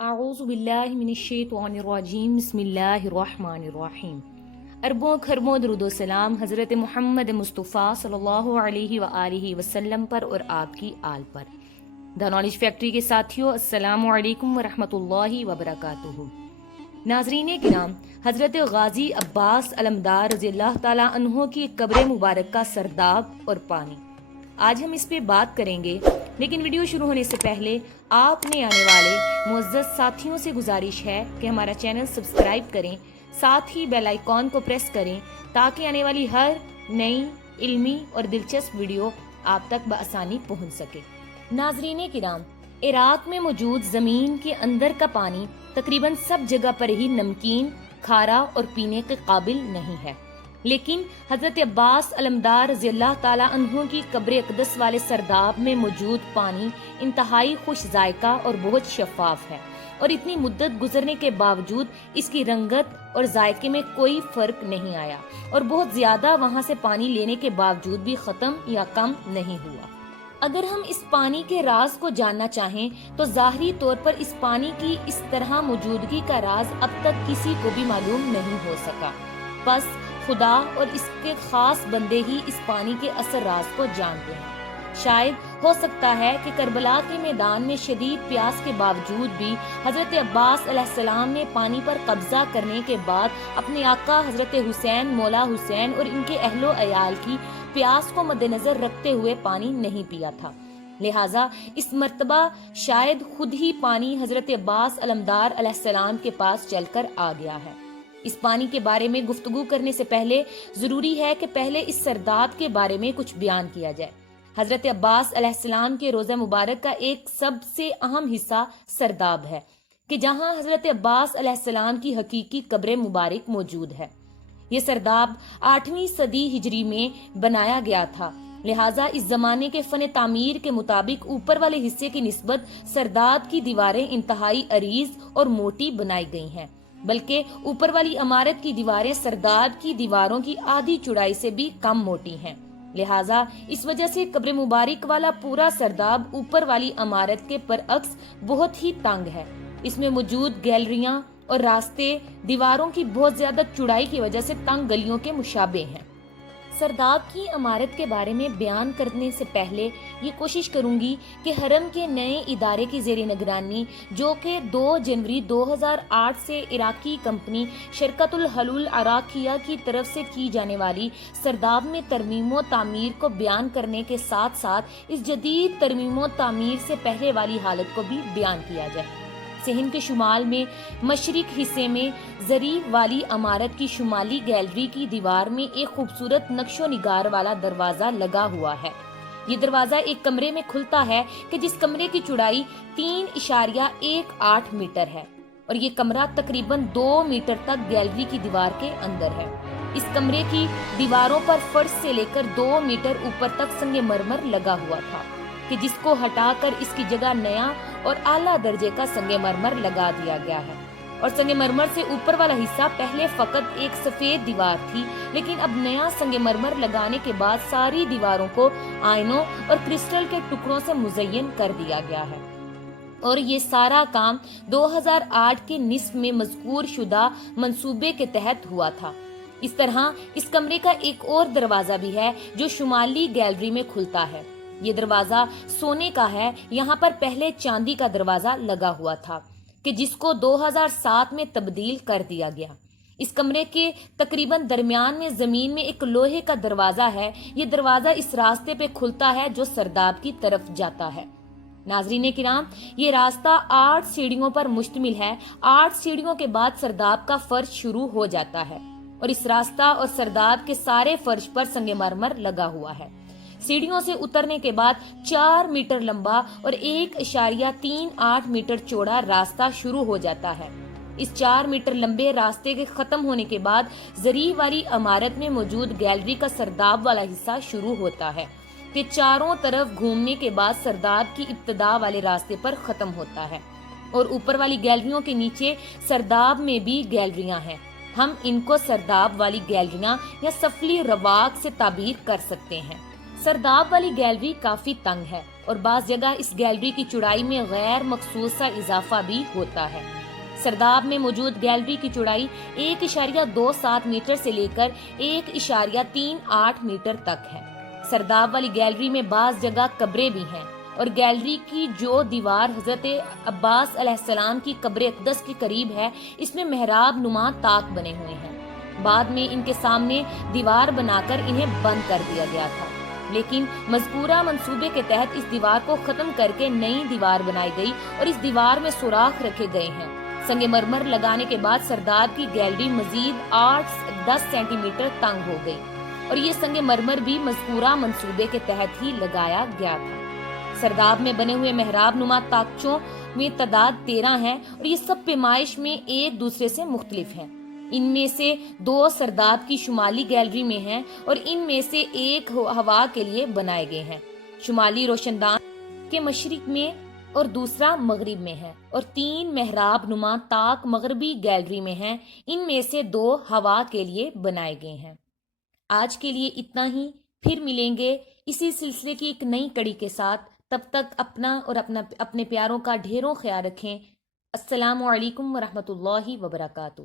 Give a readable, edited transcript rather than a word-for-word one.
اعوذ باللہ من الشیطان الرجیم بسم اللہ الرحمن الرحیم۔ اربوں خربوں درود و سلام حضرت محمد مصطفیٰ صلی اللہ علیہ وآلہ وسلم پر اور آپ کی آل پر۔ دا نالج فیکٹری کے ساتھیوں، السلام علیکم ورحمۃ اللہ وبرکاتہ۔ ناظرین کرام، حضرت غازی عباس علمدار رضی اللہ تعالیٰ عنہ کی قبر مبارک کا سرداب اور پانی، آج ہم اس پہ بات کریں گے۔ لیکن ویڈیو شروع ہونے سے پہلے آپ نے آنے والے معزز ساتھیوں سے گزارش ہے کہ ہمارا چینل سبسکرائب کریں، ساتھ ہی بیل آئیکن کو پریس کریں تاکہ آنے والی ہر نئی علمی اور دلچسپ ویڈیو آپ تک بآسانی پہنچ سکے۔ ناظرین کرام، عراق میں موجود زمین کے اندر کا پانی تقریباً سب جگہ پر ہی نمکین، کھارا اور پینے کے قابل نہیں ہے، لیکن حضرت عباس علمدار رضی اللہ تعالیٰ عنہ کی قبر اقدس والے سرداب میں موجود پانی انتہائی خوش ذائقہ اور بہت شفاف ہے، اور اتنی مدت گزرنے کے باوجود اس کی رنگت اور ذائقے میں کوئی فرق نہیں آیا، اور بہت زیادہ وہاں سے پانی لینے کے باوجود بھی ختم یا کم نہیں ہوا۔ اگر ہم اس پانی کے راز کو جاننا چاہیں تو ظاہری طور پر اس پانی کی اس طرح موجودگی کا راز اب تک کسی کو بھی معلوم نہیں ہو سکا، بس خدا اور اس کے خاص بندے ہی اس پانی کے اصل راز کو جانتے ہیں۔ شاید ہو سکتا ہے کہ کربلا کے میدان میں شدید پیاس کے باوجود بھی حضرت عباس علیہ السلام نے پانی پر قبضہ کرنے کے بعد اپنے آقا حضرت حسین مولا حسین اور ان کے اہل و عیال کی پیاس کو مد نظر رکھتے ہوئے پانی نہیں پیا تھا، لہٰذا اس مرتبہ شاید خود ہی پانی حضرت عباس علمدار علیہ السلام کے پاس چل کر آ گیا ہے۔ اس پانی کے بارے میں گفتگو کرنے سے پہلے ضروری ہے کہ پہلے اس سرداب کے بارے میں کچھ بیان کیا جائے۔ حضرت عباس علیہ السلام کے روضہ مبارک کا ایک سب سے اہم حصہ سرداب ہے کہ جہاں حضرت عباس علیہ السلام کی حقیقی قبر مبارک موجود ہے۔ یہ سرداب 8ویں صدی ہجری میں بنایا گیا تھا، لہٰذا اس زمانے کے فن تعمیر کے مطابق اوپر والے حصے کی نسبت سرداب کی دیواریں انتہائی عریض اور موٹی بنائی گئی ہیں، بلکہ اوپر والی عمارت کی دیواریں سرداب کی دیواروں کی آدھی چوڑائی سے بھی کم موٹی ہیں، لہٰذا اس وجہ سے قبر مبارک والا پورا سرداب اوپر والی عمارت کے برعکس بہت ہی تنگ ہے۔ اس میں موجود گیلریاں اور راستے دیواروں کی بہت زیادہ چوڑائی کی وجہ سے تنگ گلیوں کے مشابہ ہیں۔ سرداب کی عمارت کے بارے میں بیان کرنے سے پہلے یہ کوشش کروں گی کہ حرم کے نئے ادارے کی زیر نگرانی، جو کہ 2 جنوری 2008 سے عراقی کمپنی شرکت الحلول عراقیہ کی طرف سے کی جانے والی سرداب میں ترمیم و تعمیر کو بیان کرنے کے ساتھ ساتھ اس جدید ترمیم و تعمیر سے پہلے والی حالت کو بھی بیان کیا جائے۔ صحن کے شمال میں مشرق حصے میں ظریف والی عمارت کی شمالی گیلری کی دیوار میں ایک خوبصورت نقش و نگار والا دروازہ لگا ہوا ہے۔ یہ دروازہ ایک کمرے میں کھلتا ہے کہ جس کمرے کی چوڑائی 3.18 میٹر ہے، اور یہ کمرہ تقریباً 2 میٹر تک گیلری کی دیوار کے اندر ہے۔ اس کمرے کی دیواروں پر فرش سے لے کر 2 میٹر اوپر تک سنگ مرمر لگا ہوا تھا کہ جس کو ہٹا کر اس کی جگہ نیا اور اعلیٰ درجے کا سنگ مرمر لگا دیا گیا ہے، اور سنگ مرمر سے اوپر والا حصہ پہلے فقط ایک سفید دیوار تھی، لیکن اب نیا سنگ مرمر لگانے کے بعد ساری دیواروں کو آئینوں اور کرسٹل کے ٹکڑوں سے مزین کر دیا گیا ہے، اور یہ سارا کام 2008 کے نصف میں مذکور شدہ منصوبے کے تحت ہوا تھا۔ اس طرح اس کمرے کا ایک اور دروازہ بھی ہے جو شمالی گیلری میں کھلتا ہے۔ یہ دروازہ سونے کا ہے، یہاں پر پہلے چاندی کا دروازہ لگا ہوا تھا کہ جس کو 2007 میں تبدیل کر دیا گیا۔ اس کمرے کے تقریباً درمیان میں زمین میں ایک لوہے کا دروازہ ہے۔ یہ دروازہ اس راستے پہ کھلتا ہے جو سرداب کی طرف جاتا ہے۔ ناظرین کرام، یہ راستہ 8 سیڑھیوں پر مشتمل ہے۔ 8 سیڑھیوں کے بعد سرداب کا فرش شروع ہو جاتا ہے، اور اس راستہ اور سرداب کے سارے فرش پر سنگ مرمر لگا ہوا ہے۔ سیڑھیوں سے اترنے کے بعد 4 میٹر لمبا اور 1.38 میٹر چوڑا راستہ شروع ہو جاتا ہے۔ اس 4 میٹر لمبے راستے کے ختم ہونے کے بعد ظریف والی عمارت میں موجود گیلری کا سرداب والا حصہ شروع ہوتا ہے کہ چاروں طرف گھومنے کے بعد سرداب کی ابتدا والے راستے پر ختم ہوتا ہے، اور اوپر والی گیلریوں کے نیچے سرداب میں بھی گیلریاں ہیں۔ ہم ان کو سرداب والی گیلریاں یا سفلی رواق سے تعبیر کر سکتے ہیں۔ سرداب والی گیلری کافی تنگ ہے، اور بعض جگہ اس گیلری کی چوڑائی میں غیر مخصوص اضافہ بھی ہوتا ہے۔ سرداب میں موجود گیلری کی چوڑائی 1.27 میٹر سے لے کر 1.38 میٹر تک ہے۔ سرداب والی گیلری میں بعض جگہ قبریں بھی ہیں اور گیلری کی جو دیوار حضرت عباس علیہ السلام کی قبر اقدس کے قریب ہے، اس میں محراب نما طاق بنے ہوئے ہیں۔ بعد میں ان کے سامنے دیوار بنا کر انہیں بند کر دیا گیا تھا، لیکن مذکورہ منصوبے کے تحت اس دیوار کو ختم کر کے نئی دیوار بنائی گئی اور اس دیوار میں سوراخ رکھے گئے ہیں۔ سنگ مرمر لگانے کے بعد سرداب کی گیلری مزید 8-10 سینٹی میٹر تنگ ہو گئی اور یہ سنگ مرمر بھی مذکورہ منصوبے کے تحت ہی لگایا گیا تھا۔ سرداب میں بنے ہوئے محراب نما طاقچوں میں تعداد 13 ہیں اور یہ سب پیمائش میں ایک دوسرے سے مختلف ہیں۔ ان میں سے 2 سرداب کی شمالی گیلری میں ہیں اور ان میں سے ایک ہوا کے لیے بنائے گئے ہیں۔ شمالی روشندان کے مشرق میں اور دوسرا مغرب میں ہے اور 3 محراب نما طاق مغربی گیلری میں ہیں، ان میں سے 2 ہوا کے لیے بنائے گئے ہیں۔ آج کے لیے اتنا ہی، پھر ملیں گے اسی سلسلے کی ایک نئی کڑی کے ساتھ۔ تب تک اپنا اور اپنے پیاروں کا ڈھیروں خیال رکھیں۔ السلام علیکم ورحمۃ اللہ وبرکاتہ۔